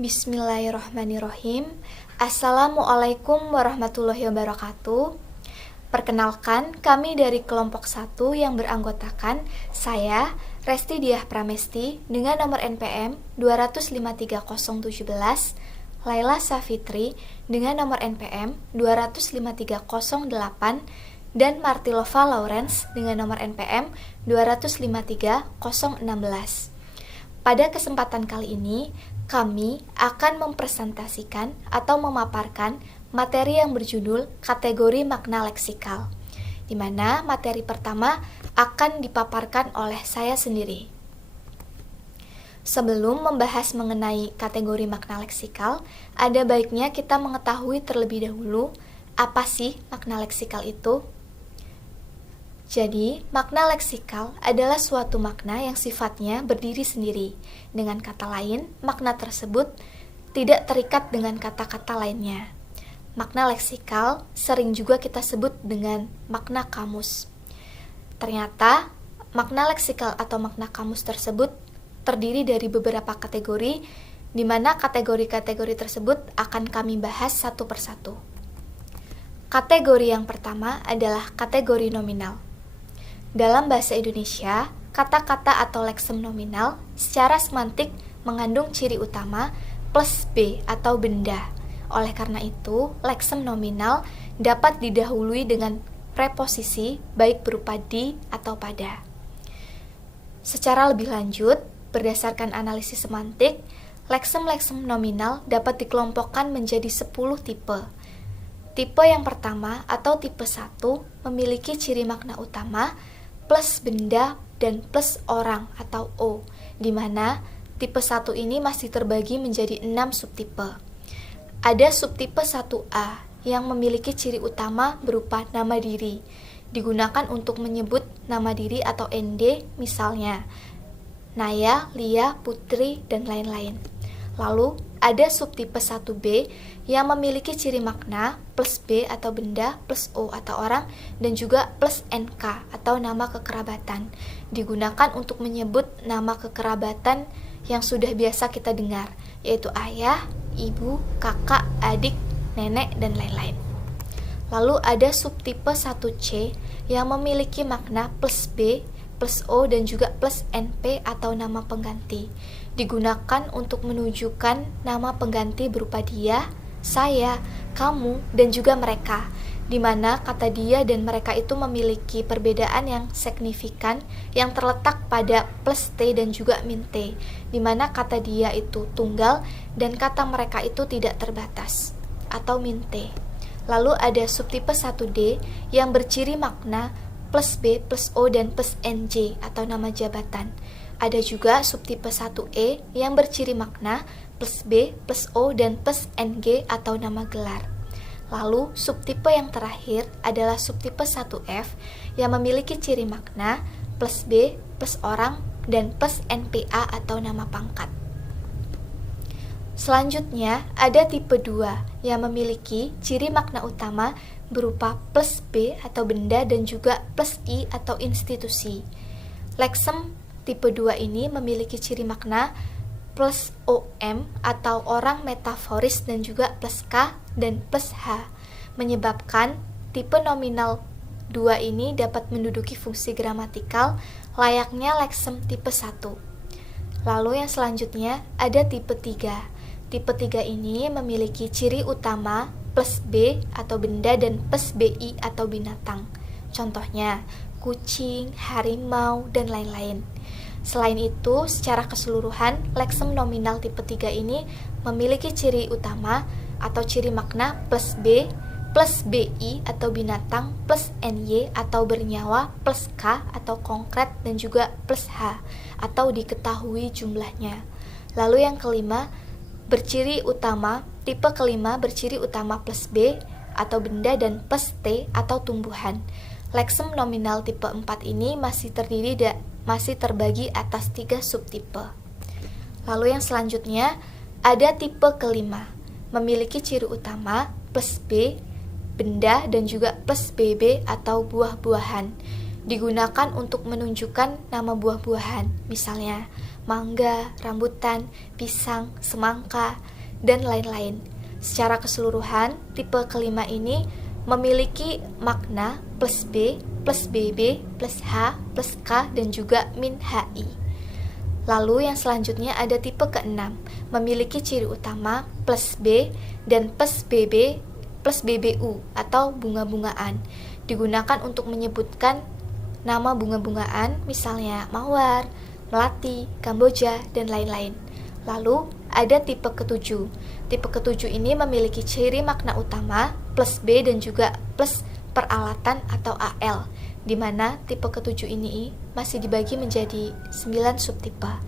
Bismillahirrahmanirrahim. Assalamualaikum warahmatullahi wabarakatuh. Perkenalkan, kami dari kelompok 1 yang beranggotakan saya, Resti Diah Pramesti, dengan nomor NPM 2053017, Laila Safitri dengan nomor NPM 2053008, dan Martilova Lawrence dengan nomor NPM 2053016. Pada kesempatan kali ini, kami akan mempresentasikan atau memaparkan materi yang berjudul kategori makna leksikal, di mana materi pertama akan dipaparkan oleh saya sendiri. Sebelum membahas mengenai kategori makna leksikal, ada baiknya kita mengetahui terlebih dahulu apa sih makna leksikal itu. Jadi, makna leksikal adalah suatu makna yang sifatnya berdiri sendiri. Dengan kata lain, makna tersebut tidak terikat dengan kata-kata lainnya. Makna leksikal sering juga kita sebut dengan makna kamus. Ternyata, makna leksikal atau makna kamus tersebut terdiri dari beberapa kategori, di mana kategori-kategori tersebut akan kami bahas satu persatu. Kategori yang pertama adalah kategori nominal. Dalam bahasa Indonesia, kata-kata atau leksem nominal secara semantik mengandung ciri utama plus B atau benda. Oleh karena itu, leksem nominal dapat didahului dengan preposisi baik berupa di atau pada. Secara lebih lanjut, berdasarkan analisis semantik, leksem-leksem nominal dapat dikelompokkan menjadi 10 tipe. Tipe yang pertama atau tipe 1 memiliki ciri makna utama plus benda dan plus orang atau O, di mana tipe 1 ini masih terbagi menjadi 6 subtipe. Ada subtipe 1A yang memiliki ciri utama berupa nama diri, digunakan untuk menyebut nama diri atau ND, misalnya Naya, Lia, Putri, dan lain-lain. Lalu ada subtipe 1B yang memiliki ciri makna plus B atau benda plus O atau orang dan juga plus NK atau nama kekerabatan, digunakan untuk menyebut nama kekerabatan yang sudah biasa kita dengar, yaitu ayah, ibu, kakak, adik, nenek, dan lain-lain. Lalu ada subtipe 1C yang memiliki makna plus B, plus O, dan juga plus NP atau nama pengganti, digunakan untuk menunjukkan nama pengganti berupa dia, saya, kamu, dan juga mereka, di mana kata dia dan mereka itu memiliki perbedaan yang signifikan yang terletak pada plus T dan juga min T, di mana kata dia itu tunggal dan kata mereka itu tidak terbatas, atau min T. Lalu ada subtipe 1D yang berciri makna plus B, plus O, dan plus NJ atau nama jabatan. Ada juga subtipe 1E yang berciri makna plus B, plus O, dan plus NG atau nama gelar. Lalu subtipe yang terakhir adalah subtipe 1F yang memiliki ciri makna plus B, plus orang, dan plus NPA atau nama pangkat. Selanjutnya ada tipe 2 yang memiliki ciri makna utama berupa plus B atau benda dan juga plus I atau institusi. Leksem tipe 2 ini memiliki ciri makna plus OM atau orang metaforis dan juga plus K dan plus H, menyebabkan tipe nominal 2 ini dapat menduduki fungsi gramatikal layaknya leksem tipe 1. Lalu yang selanjutnya ada tipe 3. Tipe 3 ini memiliki ciri utama plus B atau benda dan plus BI atau binatang. Contohnya kucing, harimau, dan lain-lain. Selain itu, secara keseluruhan, leksem nominal tipe 3 ini memiliki ciri utama atau ciri makna plus B, plus BI atau binatang, plus NY atau bernyawa, plus K atau konkret, dan juga plus H atau diketahui jumlahnya. Lalu yang kelima, tipe kelima berciri utama plus B atau benda dan plus T atau tumbuhan. Leksem nominal tipe 4 ini masih terbagi atas 3 subtipe. Lalu yang selanjutnya ada tipe kelima, memiliki ciri utama plus B, benda, dan juga plus BB atau buah-buahan, digunakan untuk menunjukkan nama buah-buahan, misalnya mangga, rambutan, pisang, semangka, dan lain-lain. Secara keseluruhan, tipe kelima ini memiliki makna plus B, plus BB, plus H, plus K, dan juga min HI. Lalu yang selanjutnya ada tipe keenam, memiliki ciri utama plus B dan plus BB, plus BBU atau bunga-bungaan. Digunakan untuk menyebutkan nama bunga-bungaan, misalnya mawar, melati, kamboja, dan lain-lain. Lalu ada tipe ketujuh. Tipe ketujuh ini memiliki ciri makna utama plus B dan juga plus peralatan atau AL, di mana tipe ketujuh ini masih dibagi menjadi 9 subtipe.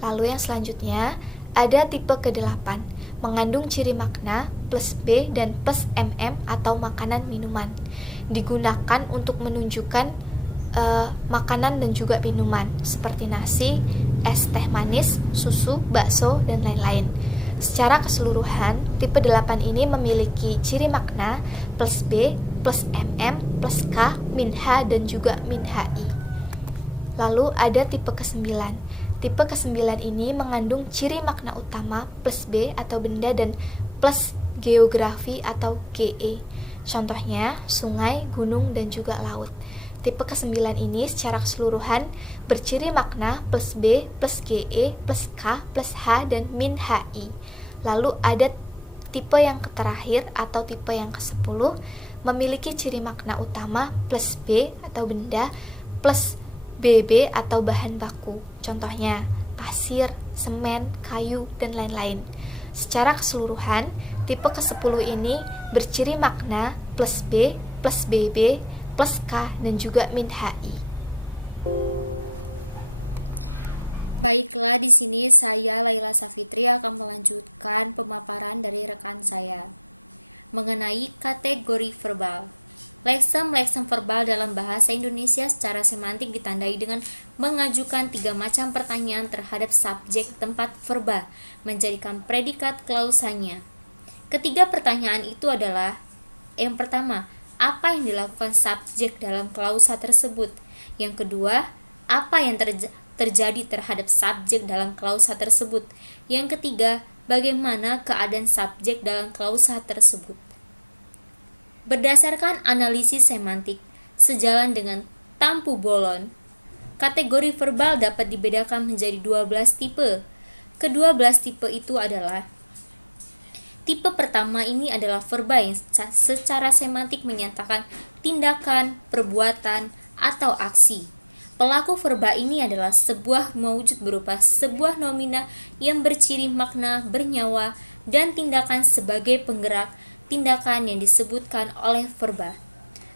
Lalu yang selanjutnya ada tipe ke-8, mengandung ciri makna plus B dan plus MM atau makanan minuman. Digunakan untuk menunjukkan makanan dan juga minuman seperti nasi, es teh manis, susu, bakso, dan lain-lain. Secara keseluruhan, tipe 8 ini memiliki ciri makna plus B, plus MM, plus K, min H, dan juga min HI. Lalu ada tipe ke-9. Tipe ke-9 ini mengandung ciri makna utama plus B atau benda dan plus geografi atau GE. Contohnya sungai, gunung, dan juga laut. Tipe ke-9 ini secara keseluruhan berciri makna plus B, plus GE, plus K, plus H, dan min HI. Lalu ada tipe yang terakhir atau tipe yang ke-10 memiliki ciri makna utama plus B atau benda, plus BB atau bahan baku. Contohnya pasir, semen, kayu, dan lain-lain. Secara keseluruhan, tipe ke-10 ini berciri makna plus B, plus BB, plus K, dan juga min HI. Baiklah, di sini saya Laila Safitri akan melanjutkan pemaparan dari rekan saya mengenai kategori verbal. Leksem verbal dalam bahasa Indonesia secara semantik ditandai dengan mengajukan 3 macam pertanyaan terhadap subjek tempat verba, menjadikan predikat klausanya. Ketiga pertanyaan itu adalah: yang pertama, apa yang dilakukan subjek dalam klausa tersebut? Yang kedua, apa yang terjadi terhadap subjek dalam klausa tersebut? Yang ketiga, bagaimana keadaan subjek dalam klausa tersebut? Berdasarkan analisis semantik, sejalan dengan Tampu Bolon, kategori verbal dapat dibedakan menjadi 12 tipe. Ke-12 tipe itu adalah: tipe pertama ini adalah verba yang secara semantik menyatakan tindakan, perbuatan, atau aksi. Pelaku verba ini adalah sebuah mewujud berupa sebuah nomina yang berciri makna, bernyawa, dan tindakan sebagai penggerak tindakan yang disebutkan oleh verba.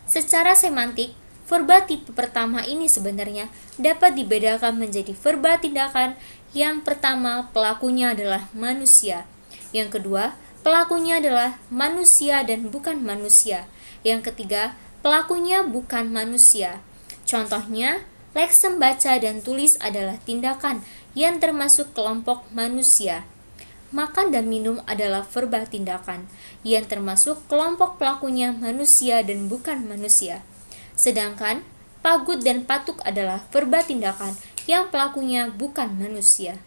Secara semantik, verba tipe pertama ini sebenarnya dapat dibedakan menjadi verba tindakan. Yang pertama, pelakunya adalah manusia. Yang kedua, pelakunya adalah manusia dan bukan manusia. Yang ketiga, pelakunya bukan manusia. Contohnya, leksem baca dan tulis adalah tindakan yang termasuk kelompok manusia. Makan dan minum adalah verba tindakan yang termasuk kelompok pelakunya manusia dan bukan manusia. Sedangkan pagut dan patuk adalah verba tindakan yang pelakunya bukan manusia.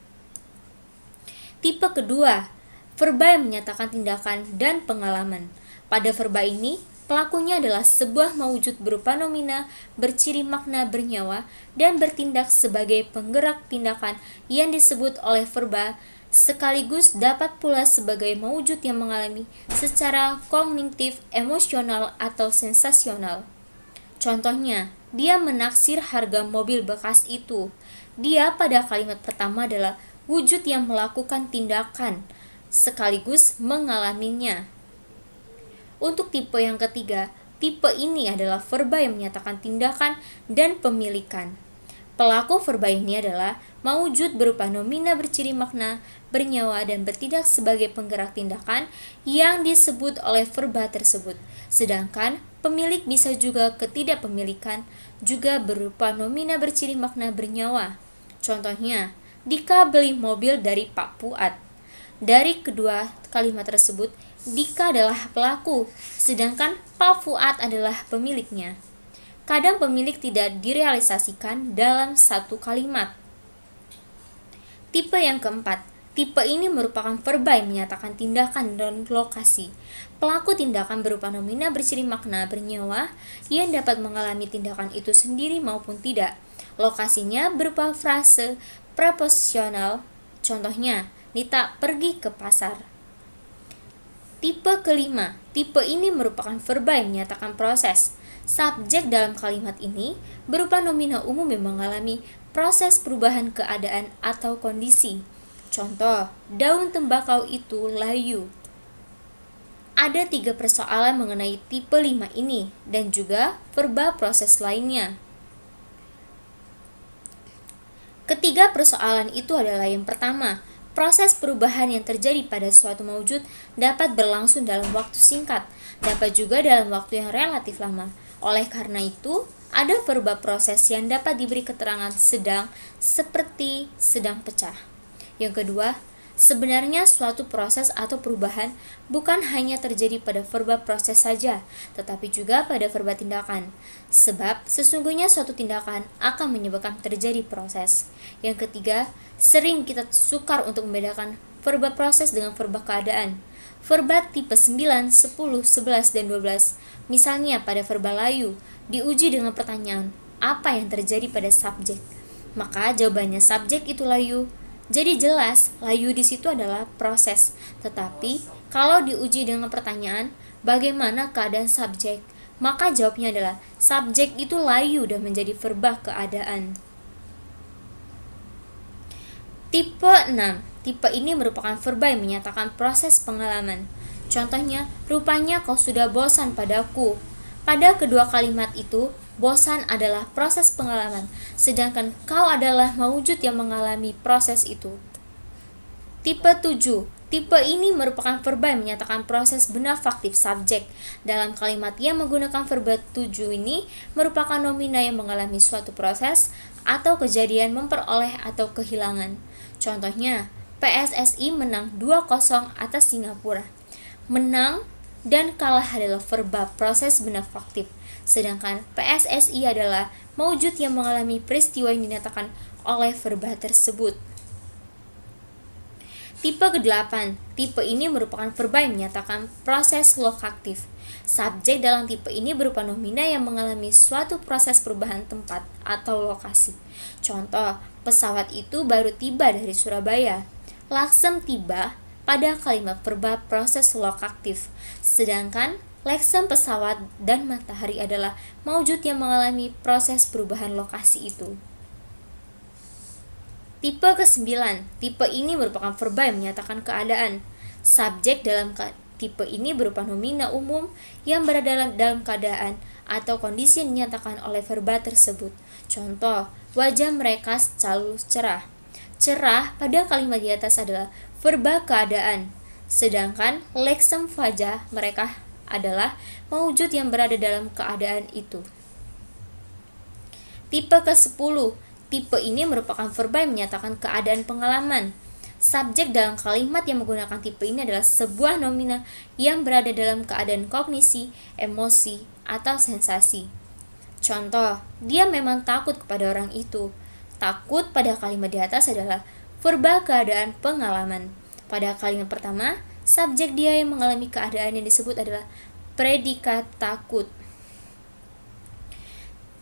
Tipe kedua, verba yang menyatakan tindakan dan pengalaman. Pada verba ini, pelakunya adalah sebuah mewujud berupa nomina, berciri makna, bernyawa, dan bertindak sebagai penggerak tindakan yang disebut oleh verba, sekaligus dapat pula sebagai mewujud yang mengalami secara kognitif, emosional, atau sensasional. Contohnya, dia menaksir harga mobil bekas itu. Dia pada kalimat pertama adalah wujud yang melakukan tindakan, sekaligus mengalaminya. Untuk tipe yang ketiga, tipe ini adalah verba yang menyatakan tindakan dan pemilikan. Pelaku verba ini adalah mewujud berupa nomina berciri makna, bernyawa, dan bertindak sebagai penggerak tindakan yang disebut oleh verba tersebut. Sedangkan pemilik bisa juga ketidakpemilikan, juga berupa nomina berciri makna, bernyawa. Contohnya, Dika beli mobil dari Pak Fuad. Dari kedua kalimat tersebut, Dika adalah pelaku, sedangkan Pak Fuad adalah pemiliknya. Kadang pemilik tidak direalisasikan dalam satu kalimat. Tipe yang keempat, tipe ini merupakan verba yang menyatakan tindakan dan lokasi. Pelaku tindakan berupa nomina berciri makna bernyawa yang dapat mengalami tindakan itu sendiri maupun tidak. Lokasinya berupa frase preposisional, contohnya, Nita pergi ke pasar. Tipe kelima, tipe ini merupakan verba yang menyatakan proses. Subjek dalam kalimat ini berupa nomina umum yang mengalami proses perubahan keadaan atau kondisi. Contoh, daun tembakau itu layu. Ada 3 persoalan mengenai tipe 5 ini dan juga verba proses lainnya. Ketiga persoalan itu adalah yang pertama, proses perubahan yang terjadi pada suatu maujud dapat berlangsung dalam waktu singkat, dapat juga dalam waktu yang relatif lama. Oleh karena itu, ada verba proses yang dapat diberi keterangan sedang seperti sedang pecah. Yang kedua, sebenarnya suatu proses atau perubahan bukan hanya terjadi pada verba proses saja, tetapi juga pada verba tindakan. Sebab sesungguhnya suatu tindakan akan menyebabkan terjadi proses. Yang ketiga, sering kita sukar untuk membedakan verba proses dengan verba keadaan. Verba tipe 9, 10, 11, dan 12, misalnya pada verba layu, diuji dengan pertanyaan, apa yang terjadi pada subjek? Maka jawabannya subjek itu layu. Jadi jelas, layu di situ adalah proses. Tetapi, kalau diuji dengan pertanyaan, bagaimana keadaan subjek? Maka jawabnya adalah, subjek itu layu dan menjadi verba keadaan. Tipe 6. Tipe ini merupakan verba yang menyatakan proses pengalaman. Contohnya, rupanya kau sudah bosan padaku. Pada kedua kalimat itu, bosan adalah proses pengalaman, sedangkan kau adalah mawujud yang mengalami proses itu. Tipe 7. Tipe ini merupakan verba yang menyatakan proses benefaktif subjek. Dalam kalimat yang menggunakan verba 7 ini merupakan nomina yang mengalami suatu proses atau kejadian memperoleh atau kehilangan. Contohnya, PSSI menang 2-0 atas Singapura. Menang dan kalah adalah verba proses benefaktif, sedangkan PSSI adalah mawujud yang mengalami peristiwa yang dinyatakan oleh verba tersebut. Tipe ke-8, tipe ini merupakan verba yang menyatakan proses lokatif. Subjek dalam tipe ini berupa nomina yang mengalami suatu proses perubahan tempat atau lokasi. Contoh, pesawat itu baru tiba dari Surabaya. Laksem tiba pada kalimat verba proses lokatif, sedangkan leksem pesawat dan matahari adalah mawujud yang mengalami proses perubahan lokasi itu. Tipe ke-9, tipe ini merupakan verba yang menyatakan keadaan. Subjek dalam tipe ini berupa nomina umum yang berada dalam keadaan atau kondisi yang dinyatakan oleh verba tersebut. Contoh, wajah mereka selalu cerah. Cerah pada kalimat di atas adalah verba keadaan, sedangkan leksem wajah mereka adalah mawujud yang berada dalam keadaan itu. Tipe ke-10, tipe ini merupakan verba yang menyatakan keadaan pengalaman. Subjek dalam kalimat yang menggunakan tipe ini adalah sebuah nomina yang berada dalam keadaan kognisi, emosi, atau sensasi. Contoh, dia memang takut kepada orang itu. Takut pada kalimat di atas adalah verba keadaan pengalaman. Pada kalimat pertama, subjek dia yang mengalami keadaan yang disebut adalah predikat takut.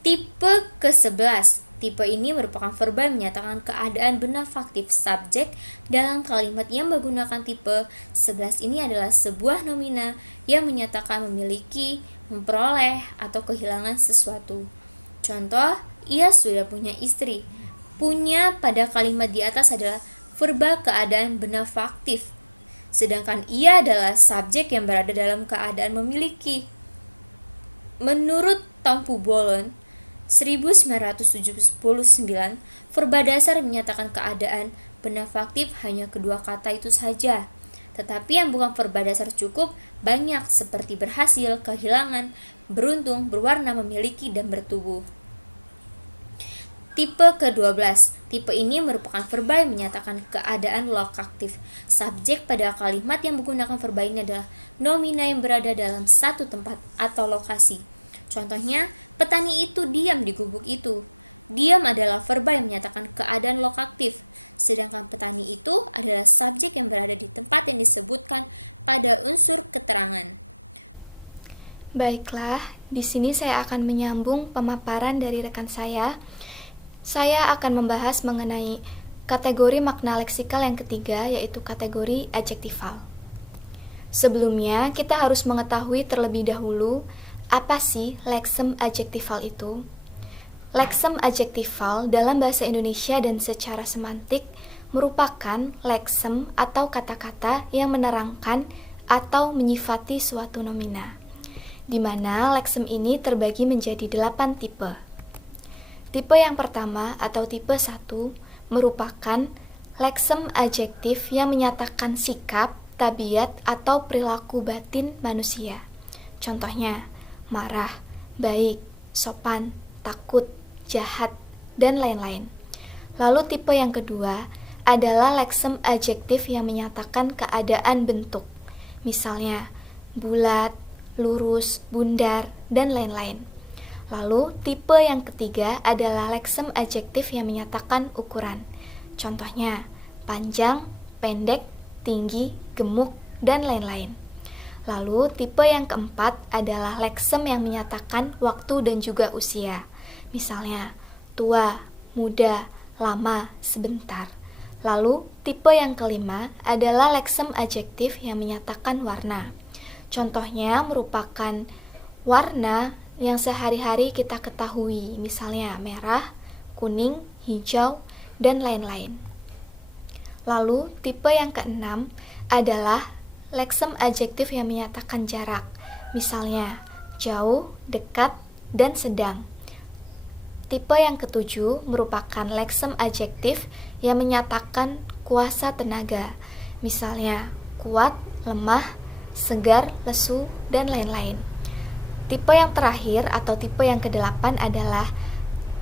Tipe ke-11, tipe ini merupakan verba yang menyatakan keadaan benefaktif subjek dalam kalimat yang menggunakan tipe 11 ini adalah sebuah nomina yang menyatakan memiliki, memperoleh, atau kehilangan sesuatu. Contoh, ia sudah punya istri. Punya pada kalimat di atas adalah verba keadaan benefaktif, sedangkan ia adalah subjek yang berada dalam keadaan memiliki. Menurut Tampu Bolon 1979, verba dasar menyatakan keadaan benefaktif hanya kedua kata itu saja. Tetapi yang bukan verba dasar cukup banyak seperti berhasil, kehilangan, beruntung, berwarna, memiliki, dan bertubuh. Tipe ke-12, tipe ini merupakan verba yang menyatakan keadaan lokatif. Subjek pada kalimat yang menggunakan verba ini adalah nomina yang berada dalam satu tempat atau lokasi. Contohnya, petani itu diam di gubuk itu. Diam adalah verba yang menyatakan keadaan lokatif, sedangkan petani itu adalah subjek yang berada di tempat yang disebutkan pada unsur keterangan. Baiklah, di sini saya akan menyambung pemaparan dari rekan saya. Saya akan membahas mengenai kategori makna leksikal yang ketiga, yaitu kategori adjektifal. Sebelumnya, kita harus mengetahui terlebih dahulu apa sih leksem adjektifal itu. Leksem adjektifal dalam bahasa Indonesia dan secara semantik merupakan leksem atau kata-kata yang menerangkan atau menyifati suatu nomina, di mana leksem ini terbagi menjadi 8 tipe. Tipe yang pertama atau tipe 1 merupakan leksem adjektif yang menyatakan sikap, tabiat, atau perilaku batin manusia. Contohnya, marah, baik, sopan, takut, jahat, dan lain-lain. Lalu tipe yang kedua adalah leksem adjektif yang menyatakan keadaan bentuk. Misalnya, bulat, lurus, bundar, dan lain-lain. Lalu tipe yang ketiga adalah leksem adjektif yang menyatakan ukuran. Contohnya, panjang, pendek, tinggi, gemuk, dan lain-lain. Lalu tipe yang keempat adalah leksem yang menyatakan waktu dan juga usia. Misalnya, tua, muda, lama, sebentar. Lalu, tipe yang kelima adalah leksem adjektif yang menyatakan warna. Contohnya merupakan warna yang sehari-hari kita ketahui, misalnya merah, kuning, hijau, dan lain-lain. Lalu, tipe yang keenam adalah leksem adjektif yang menyatakan jarak. Misalnya, jauh, dekat, dan sedang. Tipe yang ketujuh merupakan leksem adjektif yang menyatakan kuasa tenaga. Misalnya, kuat, lemah, segar, lesu, dan lain-lain. Tipe yang terakhir atau tipe yang kedelapan adalah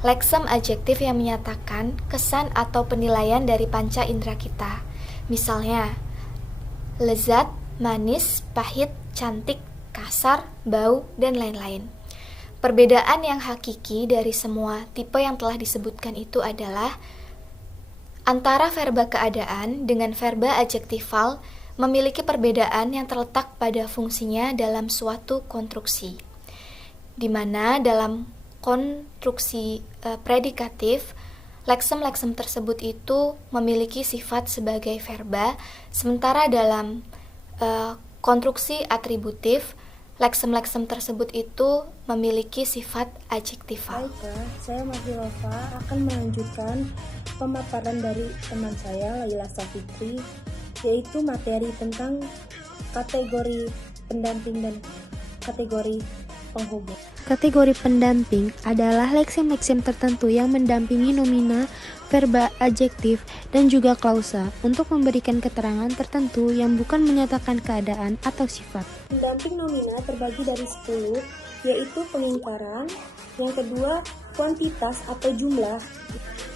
leksem adjektif yang menyatakan kesan atau penilaian dari panca indera kita. Misalnya, lezat, manis, pahit, cantik, kasar, bau, dan lain-lain. Perbedaan yang hakiki dari semua tipe yang telah disebutkan itu adalah antara verba keadaan dengan verba adjektifal memiliki perbedaan yang terletak pada fungsinya dalam suatu konstruksi, di mana dalam konstruksi predikatif, leksem-leksem tersebut itu memiliki sifat sebagai verba, sementara dalam konstruksi atributif, leksem-leksem tersebut itu memiliki sifat adjektifal. Baiklah, saya Martilova akan melanjutkan pemaparan dari teman saya, Laila Safitri, yaitu materi tentang kategori pendamping dan kategori penghubung. Kategori pendamping adalah leksem-leksem tertentu yang mendampingi nomina, verba, adjektif, dan juga klausa untuk memberikan keterangan tertentu yang bukan menyatakan keadaan atau sifat. Pendamping nomina terbagi dari 10, yaitu pengingkaran, yang kedua kuantitas atau jumlah,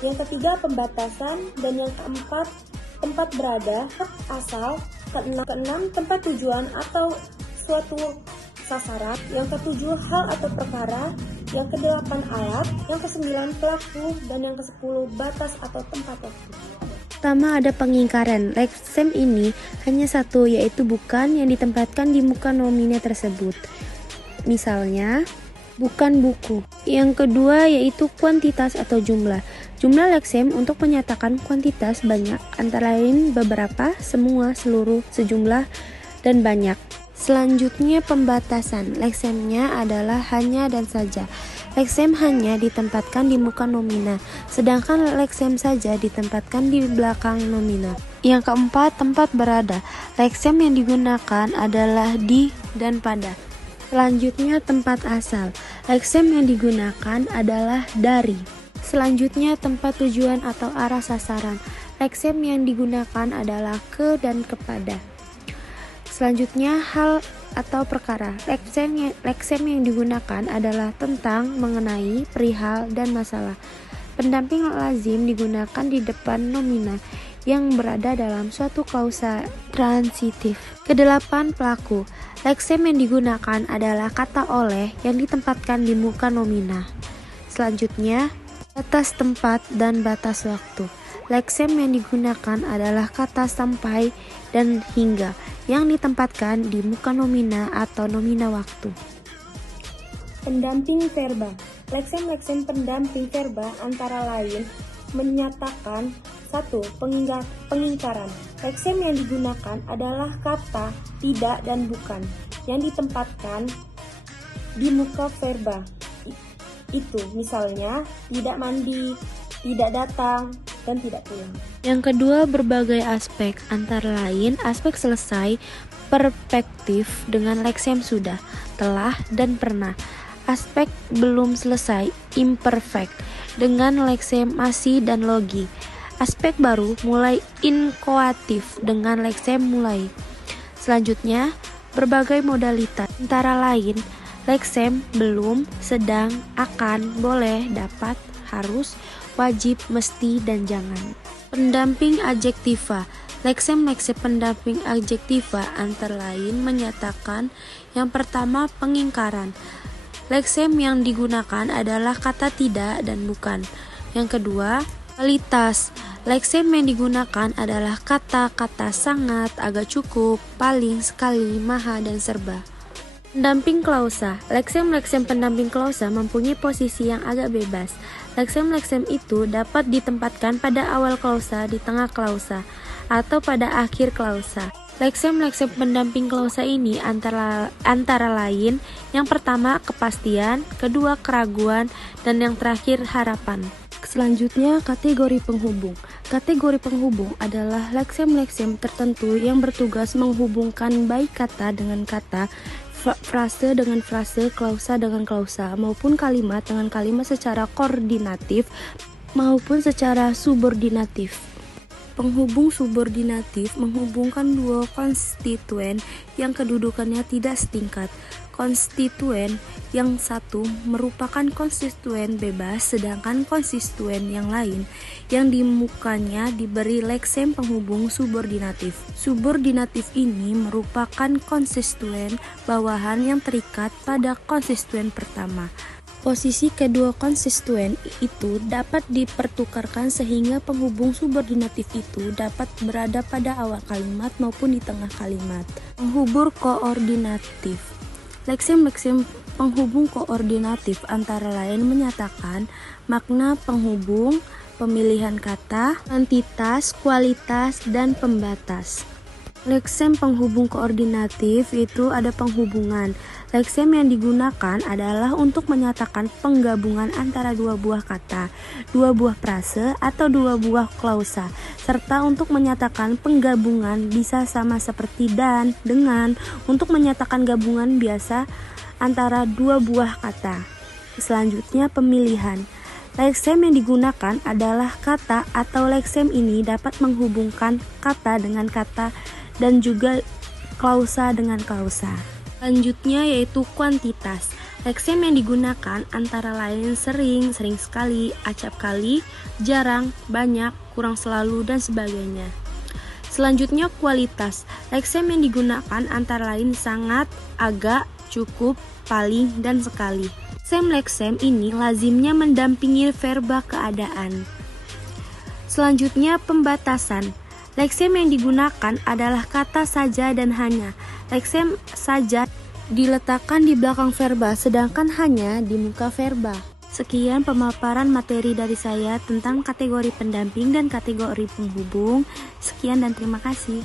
yang ketiga pembatasan, dan yang keempat tempat berada, hak asal, keenam tempat tujuan atau suatu sasaran, yang ketujuh hal atau perkara, yang kedelapan alat, yang kesembilan pelaku, dan yang kesepuluh batas atau tempat waktu. Pertama ada pengingkaran. Leksem ini hanya satu, yaitu bukan yang ditempatkan di muka nomina tersebut. Misalnya, bukan buku. Yang kedua yaitu kuantitas atau jumlah. Jumlah leksem untuk menyatakan kuantitas banyak, antara lain beberapa, semua, seluruh, sejumlah, dan banyak. Selanjutnya pembatasan. Leksemnya adalah hanya dan saja. Leksem hanya ditempatkan di muka nomina, sedangkan leksem saja ditempatkan di belakang nomina. Yang keempat, tempat berada. Leksem yang digunakan adalah di dan pada. Selanjutnya tempat asal. Leksem yang digunakan adalah dari. Selanjutnya tempat tujuan atau arah sasaran. Leksem yang digunakan adalah ke dan kepada. Selanjutnya hal atau perkara. Leksem yang digunakan adalah tentang, mengenai, perihal, dan masalah. Pendamping lazim digunakan di depan nomina yang berada dalam suatu klausa transitif. Kedelapan, pelaku. Leksem yang digunakan adalah kata oleh yang ditempatkan di muka nomina. Selanjutnya, Batas tempat dan batas waktu. Leksem yang digunakan adalah kata sampai dan hingga yang ditempatkan di muka nomina atau nomina waktu. Pendamping verba. Leksem-leksem pendamping verba antara lain menyatakan 1. Pengingkaran. Leksem yang digunakan adalah kata tidak dan bukan yang ditempatkan di muka verba. Itu misalnya tidak mandi, tidak datang, dan tidak pulang. Yang kedua, berbagai aspek, antara lain aspek selesai, perspektif dengan leksem sudah, telah, dan pernah. Aspek belum selesai, imperfect, dengan leksem masih dan logi. Aspek baru, mulai, inkoatif, dengan leksem mulai. Selanjutnya, berbagai modalitas, antara lain leksem belum, sedang, akan, boleh, dapat, harus, wajib, mesti, dan jangan. Pendamping adjektiva. Leksem-leksem pendamping adjektiva antara lain menyatakan yang pertama pengingkaran. Leksem yang digunakan adalah kata tidak dan bukan. Yang kedua, kualitas. Leksem yang digunakan adalah kata-kata sangat, agak cukup, paling, sekali, maha, dan serba. Pendamping klausa. Leksem-leksem pendamping klausa mempunyai posisi yang agak bebas. Leksem-leksem itu dapat ditempatkan pada awal klausa, di tengah klausa, atau pada akhir klausa. Leksem-leksem pendamping klausa ini antara lain yang pertama kepastian, kedua keraguan, dan yang terakhir harapan. Selanjutnya, kategori penghubung. Kategori penghubung adalah leksem-leksem tertentu yang bertugas menghubungkan baik kata dengan kata, frase dengan frase, klausa dengan klausa, maupun kalimat dengan kalimat secara koordinatif maupun secara subordinatif. Penghubung subordinatif menghubungkan dua konstituen yang kedudukannya tidak setingkat. Konstituen yang satu merupakan konstituen bebas, sedangkan konstituen yang lain yang di mukanya diberi leksem penghubung subordinatif. Subordinatif ini merupakan konstituen bawahan yang terikat pada konstituen pertama. Posisi kedua konstituen itu dapat dipertukarkan sehingga penghubung subordinatif itu dapat berada pada awal kalimat maupun di tengah kalimat. Penghubung koordinatif. Leksem-leksem penghubung koordinatif antara lain menyatakan makna penghubung, pemilihan kata, kuantitas, kualitas, dan pembatas. Leksem penghubung koordinatif itu ada penghubungan. Leksem yang digunakan adalah untuk menyatakan penggabungan antara dua buah kata, dua buah frase, atau dua buah klausa, serta untuk menyatakan penggabungan bisa sama seperti dan, dengan, untuk menyatakan gabungan biasa antara dua buah kata. Selanjutnya, pemilihan. Leksem yang digunakan adalah kata atau leksem ini dapat menghubungkan kata dengan kata dan juga klausa dengan klausa. Selanjutnya yaitu kuantitas. Leksem yang digunakan antara lain sering, sering sekali, acap kali, jarang, banyak, kurang selalu, dan sebagainya. Selanjutnya kualitas. Leksem yang digunakan antara lain sangat, agak, cukup, paling, dan sekali. Leksem ini lazimnya mendampingi verba keadaan. Selanjutnya pembatasan. Leksem yang digunakan adalah kata saja dan hanya. Leksem saja diletakkan di belakang verba, sedangkan hanya di muka verba. Sekian pemaparan materi dari saya tentang kategori pendamping dan kategori penghubung. Sekian dan terima kasih.